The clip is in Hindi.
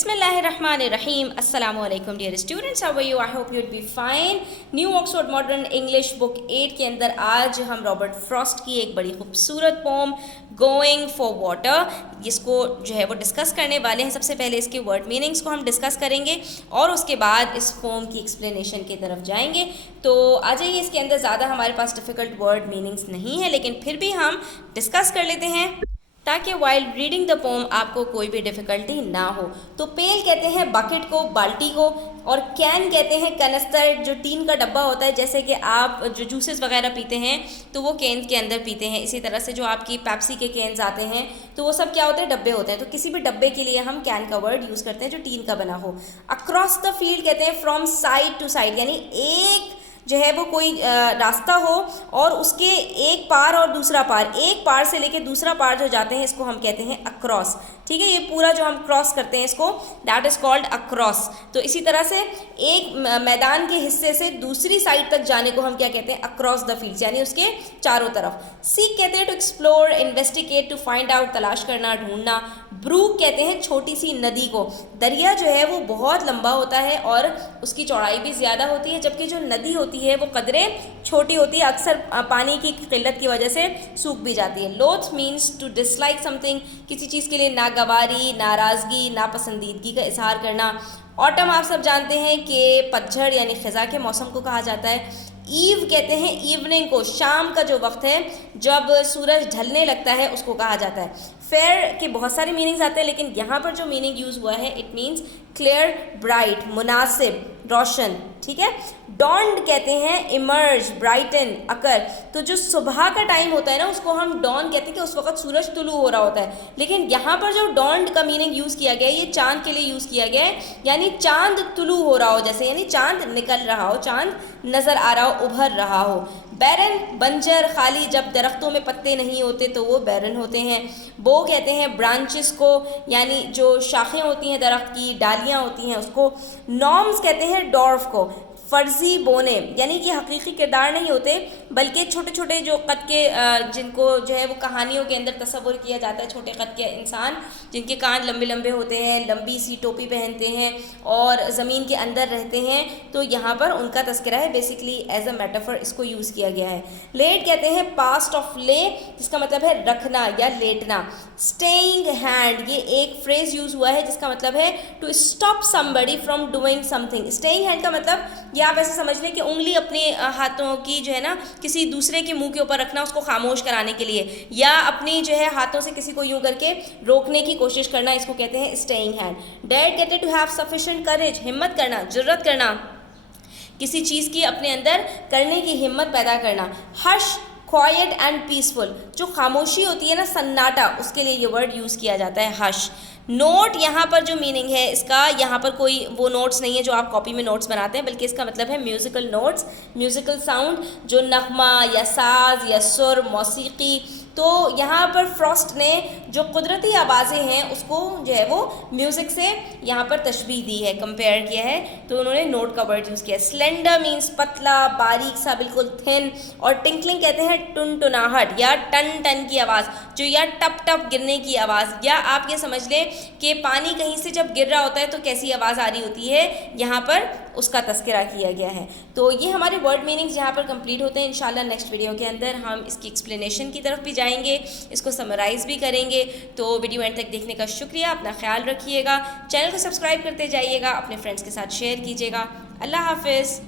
Bismillahirrahmanirrahim. Assalamu alaikum dear students. How are you? I hope you'd be fine. New Oxford modern English book 8 के अंदर आज हम रॉबर्ट फ्रॉस्ट की एक बड़ी खूबसूरत पोम गोइंग फॉर वाटर इसको जो है वो डिस्कस करने वाले हैं। सबसे पहले इसके वर्ड मीनिंग्स को हम डिस्कस करेंगे और उसके बाद इस पोम की एक्सप्लेनेशन की तरफ जाएंगे। तो आ जाइए, इसके अंदर ज़्यादा हमारे पास डिफ़िकल्ट वर्ड मीनिंग्स नहीं है, लेकिन फिर भी हम डिस्कस कर लेते हैं ताकि वाइल रीडिंग द पोम आपको कोई भी डिफ़िकल्टी ना हो। तो पेल कहते हैं बकेट को, बाल्टी को, और कैन कहते हैं कनस्तर, जो टीन का डब्बा होता है। जैसे कि आप जो जूसेस वगैरह पीते हैं तो वो कैन के अंदर पीते हैं। इसी तरह से जो आपकी पेप्सी के कैन्स आते हैं तो वो सब क्या होते हैं, डब्बे होते हैं। तो किसी भी डब्बे के लिए हम कैन का वर्ड यूज़ करते हैं जो टीन का बना हो। अक्रॉस द फील्ड कहते हैं फ्रॉम साइड टू साइड, यानी एक जो है वो कोई रास्ता हो और उसके एक पार और दूसरा पार, एक पार से लेके दूसरा पार जो जाते हैं इसको हम कहते हैं अक्रॉस। ठीक है, ये पूरा जो हम क्रॉस करते हैं इसको दैट इज़ कॉल्ड अक्रॉस। तो इसी तरह से एक मैदान के हिस्से से दूसरी साइड तक जाने को हम क्या कहते हैं, अक्रॉस द फील्ड्स, यानी उसके चारों तरफ। सीक कहते हैं to explore, investigate, to find out, तलाश करना, ढूंढना। ब्रूक कहते हैं छोटी सी नदी को। दरिया जो है वो बहुत लंबा होता है और उसकी चौड़ाई भी ज़्यादा होती है, जबकि जो नदी होती है वो कदरें छोटी होती है, अक्सर पानी की किल्लत की वजह से सूख भी जाती है। लोथ मीन्स टू डिसलाइक समथिंग, किसी चीज़ के लिए नागवारी, नाराज़गी, नापसंदीदगी का इजहार करना। ऑटम आप सब जानते हैं कि पतझड़ यानी ख़ज़ा के मौसम को कहा जाता है। ईव कहते हैं इवनिंग को, शाम का जो वक्त है जब सूरज ढलने लगता है उसको कहा जाता है। फेयर के बहुत सारे मीनिंग्स आते हैं, लेकिन यहाँ पर जो मीनिंग यूज़ हुआ है इट मीन्स क्लियर, ब्राइट, मुनासिब, रोशन। ठीक है। डॉन्ड कहते हैं इमर्ज, ब्राइटन, अकर। तो जो सुबह का टाइम होता है ना उसको हम डॉन कहते हैं कि उस वक्त सूरज तुलू हो रहा होता है, लेकिन यहाँ पर जो डॉन्ड का मीनिंग यूज़ किया गया है ये चांद के लिए यूज़ किया गया है, यानी चांद तुलू हो रहा हो, जैसे यानी चांद निकल रहा हो, चांद नज़र आ रहा हो, उभर रहा हो। बैरन, बंजर, खाली, जब दरख्तों में पत्ते नहीं होते तो वो बैरन होते हैं। बो कहते हैं ब्रांचेस को, यानी जो शाखें होती हैं दरख्त की, डालियाँ होती हैं उसको। नॉर्म्स कहते हैं डॉर्फ को। फ़र्जी बोने, यानी कि हकीकी किरदार नहीं होते बल्कि छोटे छोटे जो कद के जिनको जो है वो कहानियों के अंदर तस्वुर किया जाता है, छोटे कद के इंसान जिनके कान लंबे लंबे होते हैं, लंबी सी टोपी पहनते हैं और ज़मीन के अंदर रहते हैं, तो यहाँ पर उनका तस्करा है। बेसिकली एज अ मेटाफर इसको यूज़ किया गया है। लेट कहते हैं पास्ट ऑफ ले, जिसका मतलब है रखना या लेटना। स्टेइंग हैंड, ये एक फ्रेज यूज़ हुआ है जिसका मतलब है to stop somebody from doing something. Staying hand का मतलब या आप ऐसे समझ लें कि उंगली अपने हाथों की जो है ना किसी दूसरे के मुंह के ऊपर रखना उसको खामोश कराने के लिए, या अपनी जो है हाथों से किसी को यूं करके रोकने की कोशिश करना, इसको कहते हैं स्टेइंग हैंड। डेड कहते हैं टू हैव सफिशिएंट करेज, हिम्मत करना, जुर्रत करना, किसी चीज़ की अपने अंदर करने की हिम्मत पैदा करना। हश, क्वाइट एंड पीसफुल, जो खामोशी होती है ना, सन्नाटा, उसके लिए ये वर्ड यूज़ किया जाता है हश। नोट यहाँ पर जो मीनिंग है इसका, यहाँ पर कोई वो नोट्स नहीं है जो आप कॉपी में नोट्स बनाते हैं, बल्कि इसका मतलब है म्यूज़िकल नोट्स, म्यूज़िकल साउंड, जो नगमा या साज या सुर, मौसीकी। तो यहाँ पर फ्रॉस्ट ने जो कुदरती आवाज़ें हैं उसको जो है वो म्यूज़िक से यहाँ पर तशबीह दी है, कंपेयर किया है, तो उन्होंने नोट का वर्ड यूज़ किया। स्लेंडर मीन्स पतला, बारीक सा, बिल्कुल थिन। और टिंकलिंग कहते हैं टुनटुनाहट या टन टन की आवाज़, जो या टप टप गिरने की आवाज़, या आप ये समझ लें कि पानी कहीं से जब गिर रहा होता है तो कैसी आवाज़ आ रही होती है, यहाँ पर उसका तस्करा किया गया है। तो ये हमारे वर्ड मीनिंग्स यहाँ पर कंप्लीट होते हैं। इंशाल्लाह नेक्स्ट वीडियो के अंदर हम इसकी एक्सप्लेनेशन की तरफ भी जाएंगे, इसको समराइज़ भी करेंगे। तो वीडियो एंड तक देखने का शुक्रिया, अपना ख्याल रखिएगा, चैनल को सब्सक्राइब करते जाइएगा, अपने फ्रेंड्स के साथ शेयर कीजिएगा। अल्लाह हाफिज़।